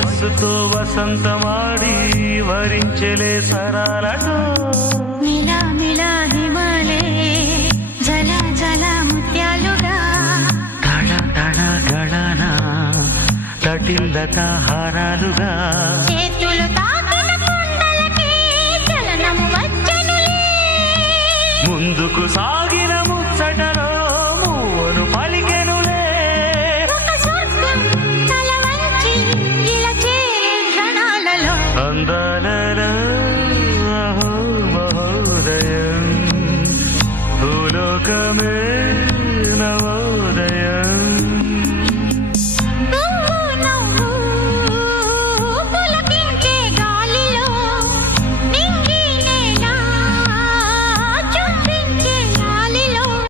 వయస్సుతో వసంతమాడి వరించెలే సరాలతో మిలా మిలా హిమాలే జల జల ముత్యాలుగా తళ తళ గళన తటిల్లత హారాలుగా చేతులు తాకిన కుండలకి చలనం వచ్చనులే ముందుకు సాగిన ముచ్చటలో మూవను పలికెనులే ఒక స్వర్గం తల వంచి ఇలా చేరే క్షణాలలో అందాలలో అహో మహోదయం భూలోకమే నవ